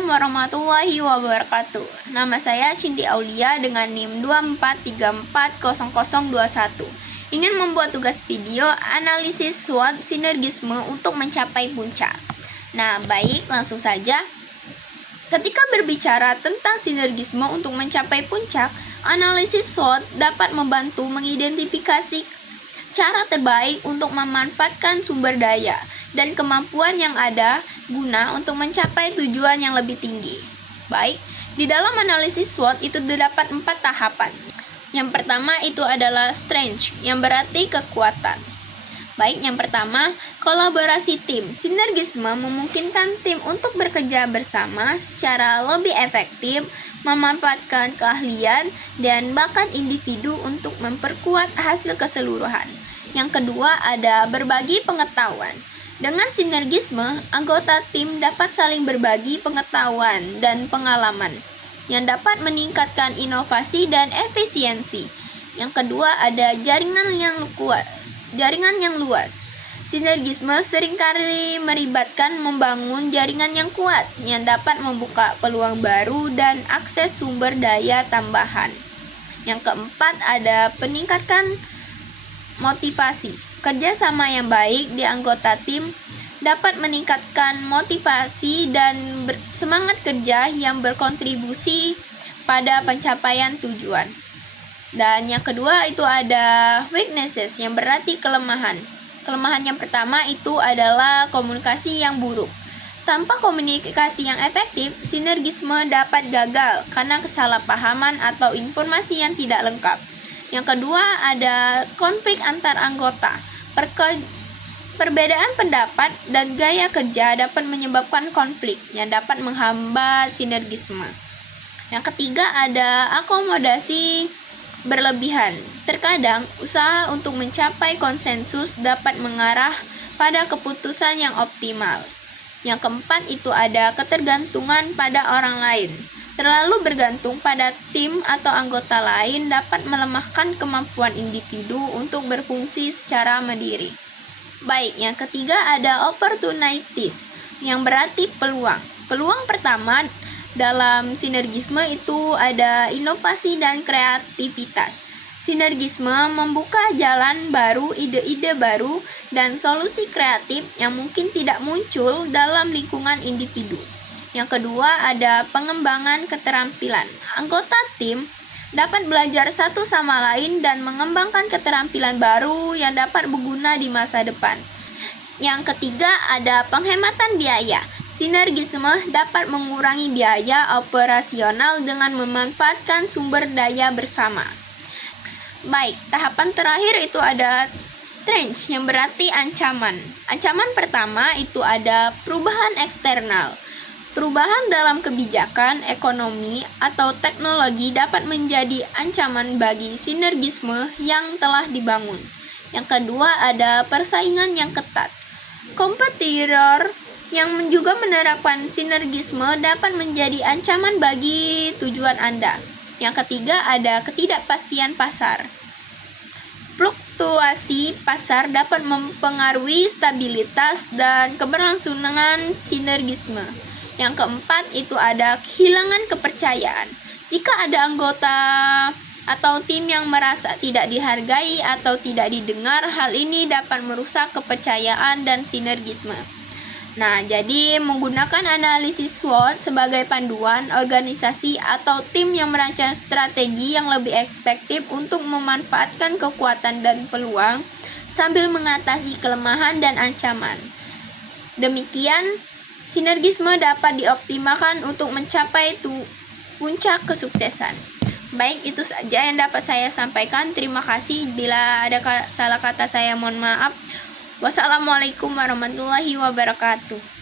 Assalamualaikum warahmatullahi wabarakatuh. Nama saya Cindy Aulia dengan NIM 24340021. Ingin membuat tugas video analisis SWOT sinergisme untuk mencapai puncak. Nah, baik, langsung saja. Ketika berbicara tentang sinergisme untuk mencapai puncak, analisis SWOT dapat membantu mengidentifikasi cara terbaik untuk memanfaatkan sumber daya dan kemampuan yang ada guna untuk mencapai tujuan yang lebih tinggi. Baik, di dalam analisis SWOT itu terdapat 4 tahapan. Yang pertama itu adalah strength, yang berarti kekuatan. Baik, yang pertama, kolaborasi tim. Sinergisme memungkinkan tim untuk bekerja bersama secara lebih efektif, memanfaatkan keahlian dan bakat individu untuk memperkuat hasil keseluruhan. Yang kedua ada berbagi pengetahuan. Dengan sinergisme, anggota tim dapat saling berbagi pengetahuan dan pengalaman yang dapat meningkatkan inovasi dan efisiensi. Yang kedua ada jaringan yang luas. Sinergisme seringkali melibatkan membangun jaringan yang kuat yang dapat membuka peluang baru dan akses sumber daya tambahan. Yang keempat ada peningkatan motivasi. Kerjasama yang baik di anggota tim dapat meningkatkan motivasi dan semangat kerja yang berkontribusi pada pencapaian tujuan. Dan yang kedua itu ada weaknesses, yang berarti kelemahan. Kelemahan yang pertama itu adalah komunikasi yang buruk. Tanpa komunikasi yang efektif, sinergisme dapat gagal karena kesalahpahaman atau informasi yang tidak lengkap. Yang kedua ada konflik antar anggota. Perbedaan pendapat dan gaya kerja dapat menyebabkan konflik yang dapat menghambat sinergisme. Yang ketiga ada akomodasi berlebihan. Terkadang usaha untuk mencapai konsensus dapat mengarah pada keputusan yang optimal. Yang keempat itu ada ketergantungan pada orang lain. Terlalu bergantung pada tim atau anggota lain dapat melemahkan kemampuan individu untuk berfungsi secara mandiri. Baik, yang ketiga ada opportunities, yang berarti peluang. Peluang pertama dalam sinergisme itu ada inovasi dan kreativitas. Sinergisme membuka jalan baru, ide-ide baru, dan solusi kreatif yang mungkin tidak muncul dalam lingkungan individu. Yang kedua ada pengembangan keterampilan. Anggota tim dapat belajar satu sama lain dan mengembangkan keterampilan baru yang dapat berguna di masa depan. Yang ketiga ada penghematan biaya. Sinergisme dapat mengurangi biaya operasional dengan memanfaatkan sumber daya bersama. Baik, tahapan terakhir itu ada threat, yang berarti ancaman. Ancaman pertama itu ada perubahan eksternal. Perubahan dalam kebijakan, ekonomi, atau teknologi dapat menjadi ancaman bagi sinergisme yang telah dibangun. Yang kedua ada persaingan yang ketat. Kompetitor yang juga menerapkan sinergisme dapat menjadi ancaman bagi tujuan Anda. Yang ketiga ada ketidakpastian pasar. Fluktuasi pasar dapat mempengaruhi stabilitas dan keberlangsungan sinergisme. Yang keempat itu ada kehilangan kepercayaan. Jika ada anggota atau tim yang merasa tidak dihargai atau tidak didengar, hal ini dapat merusak kepercayaan dan sinergisme. Nah, jadi menggunakan analisis SWOT sebagai panduan, organisasi atau tim yang merancang strategi yang lebih efektif untuk memanfaatkan kekuatan dan peluang sambil mengatasi kelemahan dan ancaman. Demikian, sinergisme dapat dioptimalkan untuk mencapai puncak kesuksesan. Baik, itu saja yang dapat saya sampaikan. Terima kasih. Bila ada salah kata saya mohon maaf. Wassalamualaikum warahmatullahi wabarakatuh.